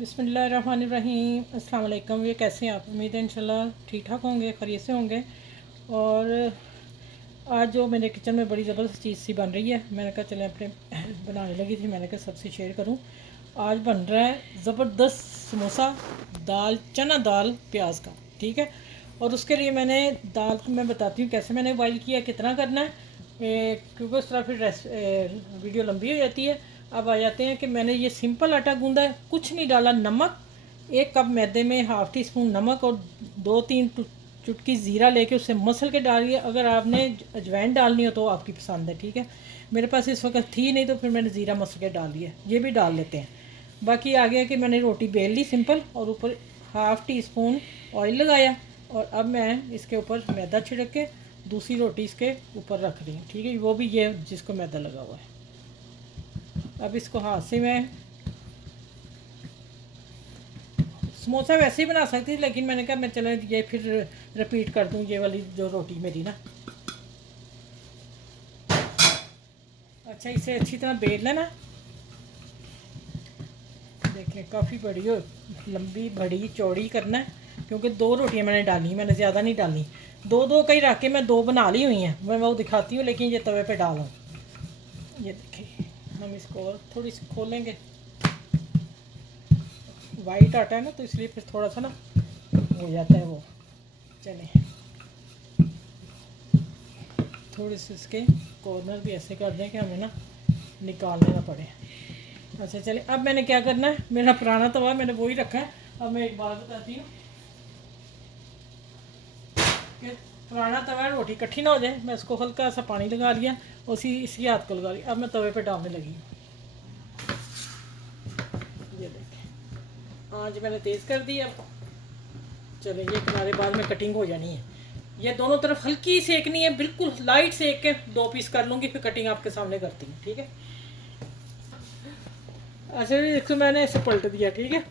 बिस्मिल्लाहिर्रहमानिर्रहीम। अस्सलाम वालेकुम। ये कैसे हैं आप? उम्मीद है इंशाल्लाह ठीक ठाक होंगे, खैरियत से होंगे। और आज जो मेरे किचन में बड़ी ज़बरदस्त चीज़ सी बन रही है, मैंने कहा चले अपने बनाने लगी थी, मैंने कहा सबसे शेयर करूं। आज बन रहा है ज़बरदस्त समोसा दाल चना दाल प्याज का, ठीक है। और उसके लिए मैंने दाल को मैं बताती हूँ कैसे मैंने बॉइल किया, कितना करना है, क्योंकि उस तरह फिर वीडियो लंबी हो जाती है। अब आ जाते हैं कि मैंने ये सिंपल आटा गूंदा है, कुछ नहीं डाला। नमक, 1 कप मैदे में हाफ़ टी स्पून नमक और 2-3 चुटकी ज़ीरा लेके उससे मसल के डालिए। अगर आपने अजवाइन डालनी हो तो आपकी पसंद है, ठीक है। मेरे पास इस वक्त थी नहीं तो फिर मैंने ज़ीरा मसल के डाल दिया, ये भी डाल लेते हैं। बाकी आ गया कि मैंने रोटी बेल ली सिंपल और ऊपर हाफ़ टी स्पून ऑयल लगाया। और अब मैं इसके ऊपर मैदा छिड़क के दूसरी रोटी इसके ऊपर रख रही हूँ, ठीक है। वो भी ये जिसको मैदा लगा हुआ है। अब इसको हाथ से मैं समोसा वैसे ही बना सकती थी, लेकिन मैंने कहा मैं चलो ये फिर रिपीट कर दूँ ये वाली जो रोटी मेरी ना। अच्छा, इसे अच्छी तरह बेल लेना। देखिए काफ़ी बड़ी हो, लंबी बड़ी चौड़ी करना है, क्योंकि 2 रोटियां मैंने डाली, मैंने ज़्यादा नहीं डाली। दो दो कई रख के मैं 2 बना ली हुई हैं, मैं वो दिखाती हूँ, लेकिन ये तवे पे डालूँ। ये देखिए, हम इसको थोड़ी सी खोलेंगे। वाइट आटा है ना, तो इसलिए फिर थोड़ा सा ना हो जाता है वो। चले, थोड़े से इसके कॉर्नर भी ऐसे कर दें कि हमें ना निकालने ना पड़े। अच्छा चले, अब मैंने क्या करना है, मेरा पुराना तवा मैंने वही रखा है। अब मैं एक बात बताती हूँ कि पुराना तवा रोटी इकट्ठी ना हो जाए, मैं उसको हल्का सा पानी लगा लिया, उसी इसी हाथ को लगा लिया। अब मैं तवे पे डालने लगी हूँ। ये देखें, आँच मैंने तेज़ कर दी। अब चले, ये किनारे बाद में कटिंग हो जानी है। ये दोनों तरफ हल्की सेकनी है, बिल्कुल लाइट सेक के 2 पीस कर लूँगी, फिर कटिंग आपके सामने करती हूँ, ठीक है। अच्छा जी, देखो मैंने इसे पलट दिया, ठीक है।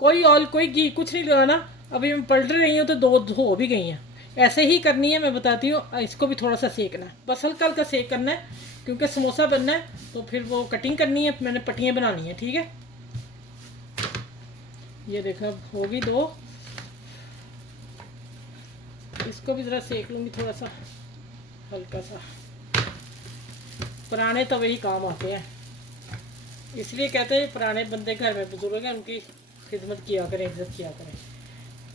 कोई ऑयल कोई घी कुछ नहीं लगाना। अभी मैं पलट रही हूँ तो 2 हो भी गई हैं। ऐसे ही करनी है, मैं बताती हूँ। इसको भी थोड़ा सा सेकना है, बस हल्का हल्का सेक करना है, क्योंकि समोसा बनना है तो फिर वो कटिंग करनी है, मैंने पट्टियाँ बनानी है, ठीक है। ये देखो अब होगी 2। इसको भी ज़रा सेक लूँगी थोड़ा सा हल्का सा। पुराने तवे ही काम आते हैं, इसलिए कहते हैं पुराने बंदे घर में बुजुर्ग हैं, उनकी खिदमत किया करें, इज्जत किया करें।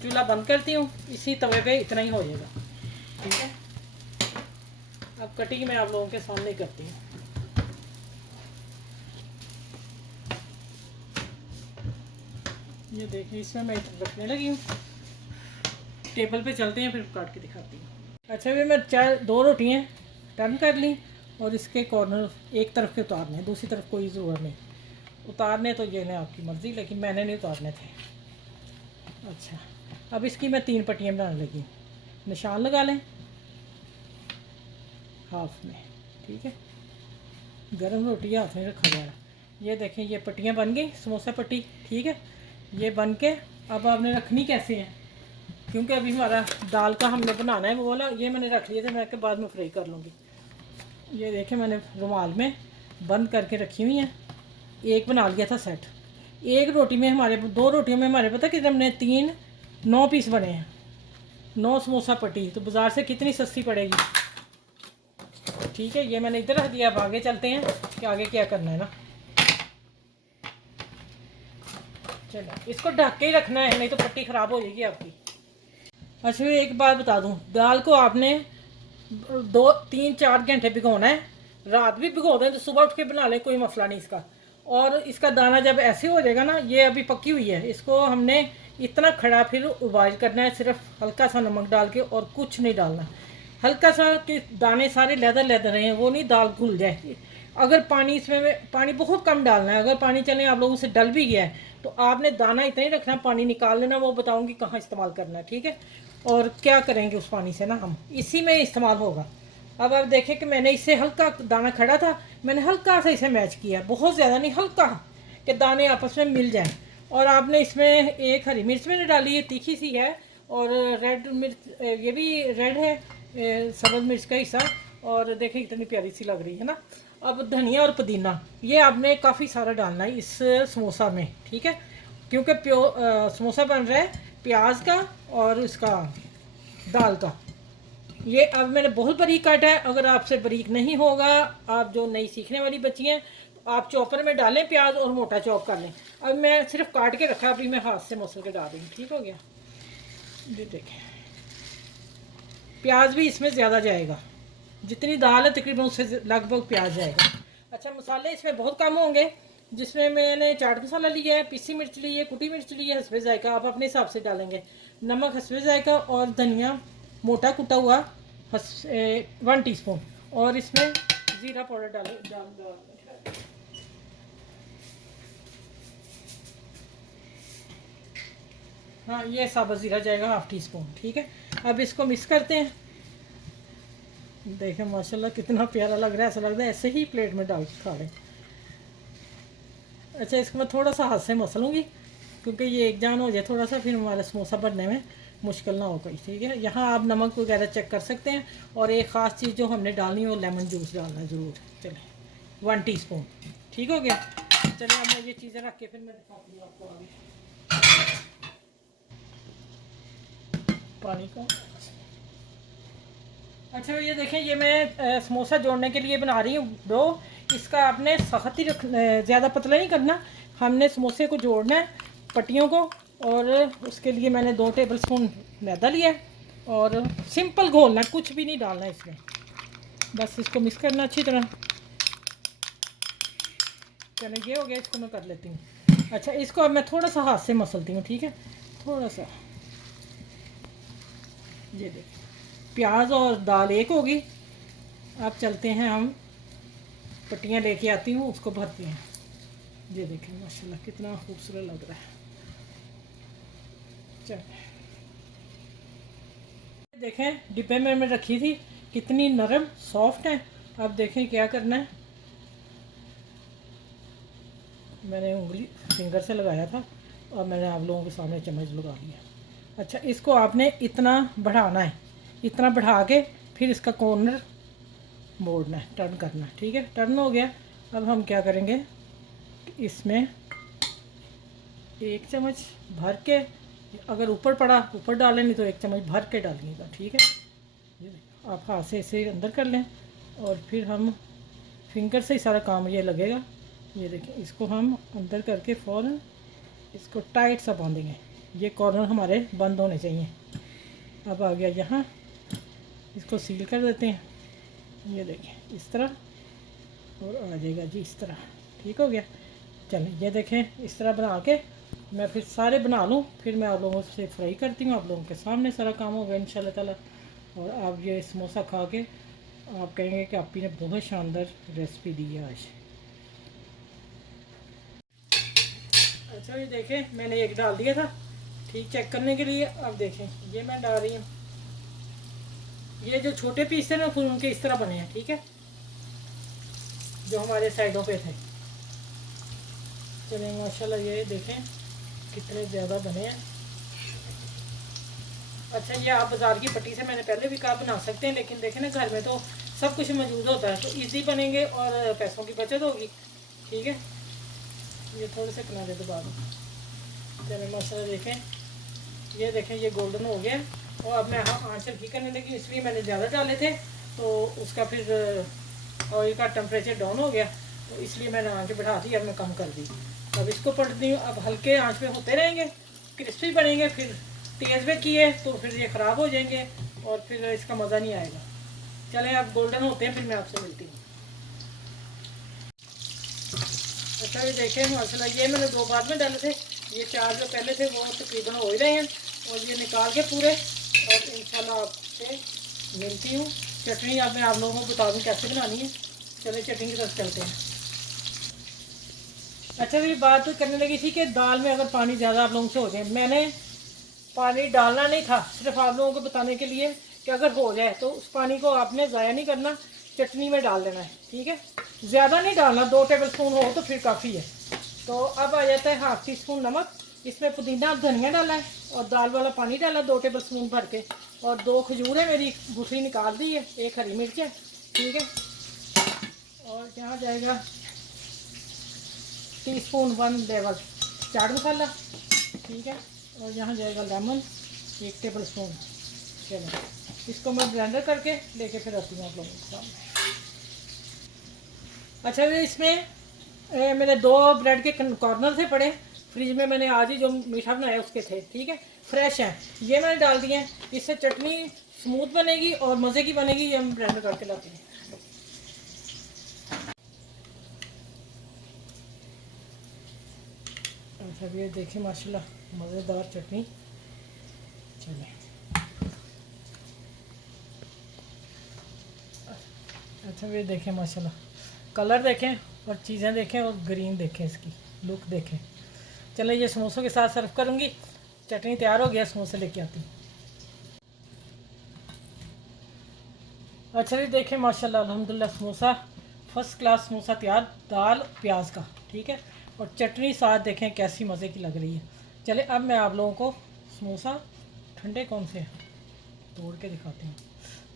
चूल्हा बंद करती हूँ, इसी तवे पे इतना ही हो जाएगा, ठीक है। अब कटिंग मैं आप लोगों के सामने करती हूँ। ये देखिए, इसमें मैं रखने लगी हूँ। टेबल पे चलते हैं, फिर काट के दिखाती हूँ। अच्छा भी मैं 2 रोटियाँ टर्न कर ली और इसके कॉर्नर एक तरफ के उतारने हैं, दूसरी तरफ कोई ज़रूरत नहीं। उतारने तो ये ना आपकी मर्ज़ी, लेकिन मैंने नहीं उतारने थे। अच्छा, अब इसकी मैं 3 पट्टियाँ बनाने लगी। निशान लगा लें हाफ में, ठीक है। गरम रोटी हाथ में रखा जा रहा। ये देखें, ये पट्टियाँ बन गई, समोसा पट्टी, ठीक है। ये बन के अब आपने रखनी कैसे है, क्योंकि अभी हमारा दाल का हमने बनाना है वो वाला। ये मैंने रख लिए थे, मैं के बाद में फ्राई कर लूँगी। ये देखें, मैंने रुमाल में बंद करके रखी हुई हैं। एक बना लिया था सेट। एक रोटी में हमारे 2 रोटियों में हमारे पता कि हमने 9 पीस बने हैं। 9 समोसा पट्टी तो बाज़ार से कितनी सस्ती पड़ेगी, ठीक है। ये मैंने इधर रख दिया। अब आगे चलते हैं कि आगे क्या करना है ना। चलो, इसको ढक के ही रखना है, नहीं तो पट्टी ख़राब हो जाएगी आपकी। अच्छा, एक बात बता दूं, दाल को आपने 2-3-4 घंटे भिगोना है। रात भी भिगो दें तो सुबह उठ के बना लें, कोई मसला नहीं इसका। और इसका दाना जब ऐसे हो जाएगा ना, ये अभी पकी हुई है, इसको हमने इतना खड़ा फिर उबाल करना है, सिर्फ हल्का सा नमक डाल के और कुछ नहीं डालना। हल्का सा कि दाने सारे लेदर लेदर रहे हैं, वो नहीं दाल घुल जाए। अगर पानी इसमें पानी बहुत कम डालना है। अगर पानी चले आप लोगों से डल भी गया है तो आपने दाना इतना ही रखना, पानी निकाल लेना। वो बताऊंगी कहाँ इस्तेमाल करना है, ठीक है। और क्या करेंगे उस पानी से ना, हम इसी में इस्तेमाल होगा। अब आप देखें कि मैंने इससे हल्का दाना खड़ा था, मैंने हल्का सा इसे मैच किया, बहुत ज़्यादा नहीं, हल्का, कि दाने आपस में मिल जाएं। और आपने इसमें एक हरी मिर्च मैंने डाली है, तीखी सी है। और रेड मिर्च, ये भी रेड है, सब्ज़ मिर्च का हिस्सा। और देखें कितनी प्यारी सी लग रही है ना। अब धनिया और पुदीना ये आपने काफ़ी सारा डालना है इस समोसा में, ठीक है। क्योंकि समोसा बन रहा है प्याज का और इसका दाल का। ये अब मैंने बहुत बारीक काटा है, अगर आपसे बारीक नहीं होगा, आप जो नई सीखने वाली बच्ची हैं, तो आप चॉपर में डालें प्याज और मोटा चॉप कर लें। अब मैं सिर्फ काट के रखा, अभी मैं हाथ से मसल के डाल दूँगी। ठीक हो गया। ये देखें, प्याज भी इसमें ज़्यादा जाएगा, जितनी दाल है तकरीबन उससे लगभग प्याज जाएगा। अच्छा, मसाले इसमें बहुत कम होंगे, जिसमें मैंने चाट मसाला लिया है, पीसी मिर्च ली है, कुटी मिर्च ली है, हस्बे जायका आप अपने हिसाब से डालेंगे, नमक हस्बे जायका, और धनिया मोटा कुटा हुआ 1 टीस्पून, और इसमें ज़ीरा पाउडर डाल। हाँ, ये साबुत ज़ीरा जाएगा 1/2 टीस्पून। ठीक है, अब इसको मिक्स करते हैं। देखें माशाल्लाह कितना प्यारा लग रहा है, ऐसा लग रहा है ऐसे ही प्लेट में डाल के खा लें। अच्छा, इसको मैं थोड़ा सा हाथ से मसलूँगी, क्योंकि ये एक जान हो जाए थोड़ा सा, फिर हमारा समोसा बनने में मुश्किल ना हो कोई। ठीक है, यहाँ आप नमक वगैरह चेक कर सकते हैं, और एक ख़ास चीज़ जो हमने डालनी है वो लेमन जूस डालना है ज़रूर। चलें, 1 टीस्पून। ठीक हो गया। चलिए अब मैं ये चीज़ें रख के फिर मैं दिखाती हूँ आपको आगे पानी का। अच्छा, ये देखें, ये मैं समोसा जोड़ने के लिए बना रही हूँ डो। इसका आपने सख्त ही ज़्यादा पतला नहीं करना, हमने समोसे को जोड़ना है पट्टियों को, और उसके लिए मैंने 2 टेबलस्पून मैदा लिया है, और सिंपल घोलना, कुछ भी नहीं डालना इसमें, बस इसको मिक्स करना अच्छी तरह। चलो, ये हो गया, इसको मैं कर लेती हूँ। अच्छा, इसको अब मैं थोड़ा सा हाथ से मसलती हूँ। ठीक है, थोड़ा सा। ये देखिए, प्याज और दाल एक होगी। अब चलते हैं, हम पट्टियाँ लेके आती हूँ, उसको भरती हैं। ये देखें माशाल्लाह कितना खूबसूरत लग रहा है। चल देखें, डिब्बे में मैं रखी थी, कितनी नरम सॉफ्ट है। अब देखें क्या करना है। मैंने उंगली फिंगर से लगाया था, और मैंने आप लोगों के सामने चम्मच लगा लिया। अच्छा, इसको आपने इतना बढ़ाना है, इतना बढ़ा के फिर इसका कॉर्नर मोड़ना है, टर्न करना है। ठीक है, टर्न हो गया। अब हम क्या करेंगे, इसमें 1 चम्मच भर के, अगर ऊपर पड़ा ऊपर डालें, नहीं तो 1 चम्मच भर के डालिएगा। ठीक है, ये आप हाथ से इसे अंदर कर लें, और फिर हम फिंगर से ही सारा काम ये लगेगा। ये देखिए, इसको हम अंदर करके फ़ौरन इसको टाइट सा बांधेंगे। ये कॉर्नर हमारे बंद होने चाहिए। अब आ गया यहाँ, इसको सील कर देते हैं। ये देखें इस तरह, और आ जाएगा जी इस तरह। ठीक हो गया। चलिए, ये देखें, इस तरह बना के मैं फिर सारे बना लूँ, फिर मैं आप लोगों से फ्राई करती हूँ। आप लोगों के सामने सारा काम होगा इंशाल्लाह ताला, और आप ये समोसा खा के आप कहेंगे कि आपी ने बहुत शानदार रेसिपी दी है आज। अच्छा, ये देखें, मैंने एक डाल दिया था ठीक चेक करने के लिए। अब देखें, ये मैं डाल रही हूँ। ये जो छोटे पीस थे ना, फिर उनके इस तरह बने हैं। ठीक है, जो हमारे साइडों पे थे। चलिए माशाल्लाह, ये देखें कितने ज़्यादा बने हैं। अच्छा, ये आप बाज़ार की पट्टी से मैंने पहले भी कहा बना सकते हैं, लेकिन देखें ना, घर में तो सब कुछ मौजूद होता है, तो इजी बनेंगे और पैसों की बचत होगी। ठीक है, ये थोड़े से किनारे दबा दो। चलिए माशाल्लाह, ये देखें ये गोल्डन हो गया। और अब मैं आँच हल्की करने लगी, इसलिए मैंने ज़्यादा डाले थे, तो उसका फिर ऑयल का टेम्परेचर डाउन हो गया, तो इसलिए मैंने आँच बढ़ा दी, अब मैं कम कर दी। अब इसको पलटती हूँ। अब हल्के आँच पे होते रहेंगे, क्रिस्पी बनेंगे। फिर तेज़ पे किए तो फिर ये ख़राब हो जाएंगे, और फिर इसका मज़ा नहीं आएगा। चलें, अब गोल्डन होते हैं, फिर मैं आपसे मिलती हूँ। अच्छा, ये देखें माशाल्लाह, ये मैंने 2 बाद में डाले थे, ये 4 जो पहले थे वो तकरीबन हो ही रहे हैं, और ये निकाल के पूरे, और इंशाल्लाह आपसे मिलती हूँ। चटनी अब मैं आप लोगों को बता दूँ कैसे बनानी है। चलिए चटनी की तरफ चलते हैं। अच्छा, मेरी बात करने लगी थी कि दाल में अगर पानी ज़्यादा आप लोगों से हो जाए, मैंने पानी डालना नहीं था, सिर्फ आप लोगों को बताने के लिए कि अगर हो जाए तो उस पानी को आपने ज़ाया नहीं करना, चटनी में डाल देना है। ठीक है, ज़्यादा नहीं डालना, 2 टेबलस्पून हो तो फिर काफ़ी है। तो अब आ जाता है 1/2 टीस्पून नमक। इसमें पुदीना और धनिया डाला है, और दाल वाला पानी डाला 2 टेबलस्पून भर के, और 2 खजूर है मेरी गुठली निकाल दी है, 1 हरी मिर्च है। ठीक है, और यहाँ जाएगा टीस्पून 1 लेवल चाट मसाला, ठीक है। और यहाँ जाएगा लेमन 1 टेबल स्पून। चलो इसको मैं ब्लेंडर करके लेके फिर आती हूँ आप लोगों के सामने। अच्छा ये इसमें मेरे 2 ब्रेड के कॉर्नर थे पड़े फ्रिज में, मैंने आज ही जो मीठा बनाया उसके थे, ठीक है, फ्रेश हैं, ये मैंने डाल दिए हैं। इससे चटनी स्मूथ बनेगी और मज़े की बनेगी। ये हम ब्लेंडर करके लाते हैं। अच्छा ये देखिए माशाल्लाह मज़ेदार चटनी। चलिए अच्छा ये देखें माशाल्लाह, कलर देखें और चीज़ें देखें और ग्रीन देखें, इसकी लुक देखें। चलें ये समोसों के साथ सर्व करूँगी। चटनी तैयार हो गया, समोसे लेके आती हूँ। अच्छा जी देखें माशाल्लाह अल्हम्दुलिल्लाह समोसा फर्स्ट क्लास समोसा तैयार, दाल प्याज का, ठीक है, और चटनी साथ देखें कैसी मज़े की लग रही है। चले अब मैं आप लोगों को समोसा ठंडे कौन से हैं तोड़ के दिखाती हूँ,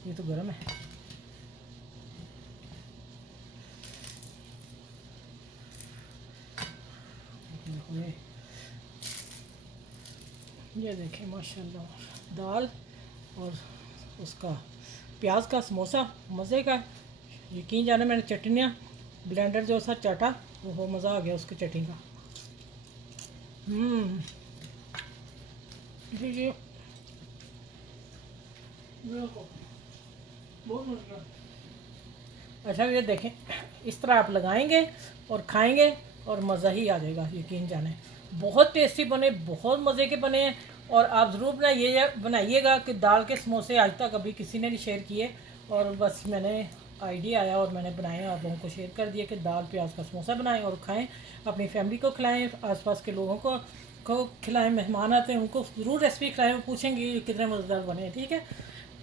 ये तो गर्म है। ये देखें माशाल्लाह दाल और उसका प्याज का समोसा मज़े का। यकीन जाने मैंने चटनियाँ ब्लेंडर जो सा चाटा वो मज़ा आ गया उसकी चटनी का। जी जी बहुत मज़ा। अच्छा ये देखें इस तरह आप लगाएंगे और खाएंगे और मज़ा ही आ जाएगा, यकीन जाने बहुत टेस्टी बने, बहुत मज़े के बने हैं। और आप ज़रूर बनाइएगा कि दाल के समोसे आज तक अभी किसी ने नहीं शेयर किए, और बस मैंने आइडिया आया और मैंने बनाए, आप लोगों को शेयर कर दिया कि दाल प्याज का समोसा बनाएं और खाएं, अपनी फैमिली को खिलाएं, आसपास के लोगों को खिलाएं, मेहमान आते हैं उनको ज़रूर रेसिपी खिलाएं, वो पूछेंगे कितने मज़ेदार बने, ठीक है।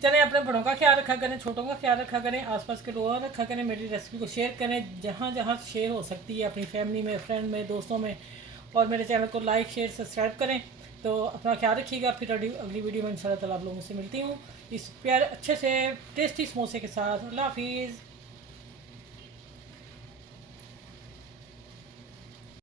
चलें अपने बड़ों का ख्याल रखा करें, छोटों का ख्याल रखा करें, आसपास के लोगों का रखा करें, मेरी रेसिपी को शेयर करें जहाँ जहाँ शेयर हो सकती है, अपनी फैमिली में, फ्रेंड में, दोस्तों में, और मेरे चैनल को लाइक शेयर सब्सक्राइब करें। तो अपना ख्याल रखिएगा, फिर अगली वीडियो में इंशाल्लाह ताला आप लोगों से मिलती हूँ इस प्यारे अच्छे से टेस्टी समोसे के साथ। अल्लाह हाफिज़।